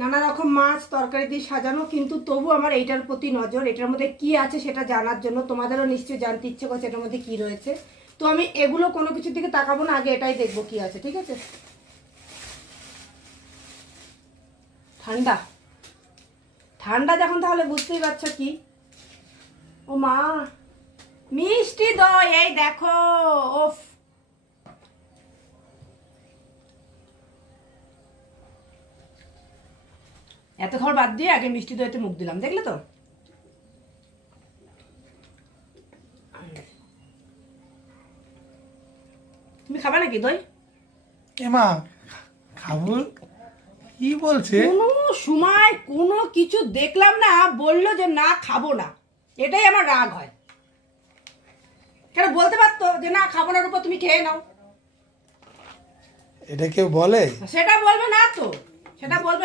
নানা রকম মাছ তরকারি দিয়ে সাজানো, কিন্তু তবু আমার এইটার প্রতি নজর, এটার মধ্যে কি আছে সেটা জানার জন্য। তোমাদেরও নিশ্চয়ই জানতে ইচ্ছে করছে এটার মধ্যে কি রয়েছে। তো আমি এগুলো কোনো কিছুর দিকে তাকাবো না, আগে এটাই দেখবো কি আছে। ঠিক আছে? ঠান্ডা ঠান্ডা যখন, তাহলে বুঝতেই পারছো কি। ও মা, মিষ্টি দই, এই দেখো। ওফ, এত খাবার বাদ দিয়ে আগে মিষ্টি দইতে মুখ দিলাম, দেখলে তো। তুমি খাবে নাকি দই? এমা খাবো কি বলছে? কোনো সময় কোনো কিছু দেখলাম না বললো যে না খাবো না, এটাই আমার রাগ হয়। কেন বলতে পারতো যে না খাবো নার উপর তুমি খেয়ে নাও। এটা কেউ বলে? সেটা বলবে না তো, সেটা বলবে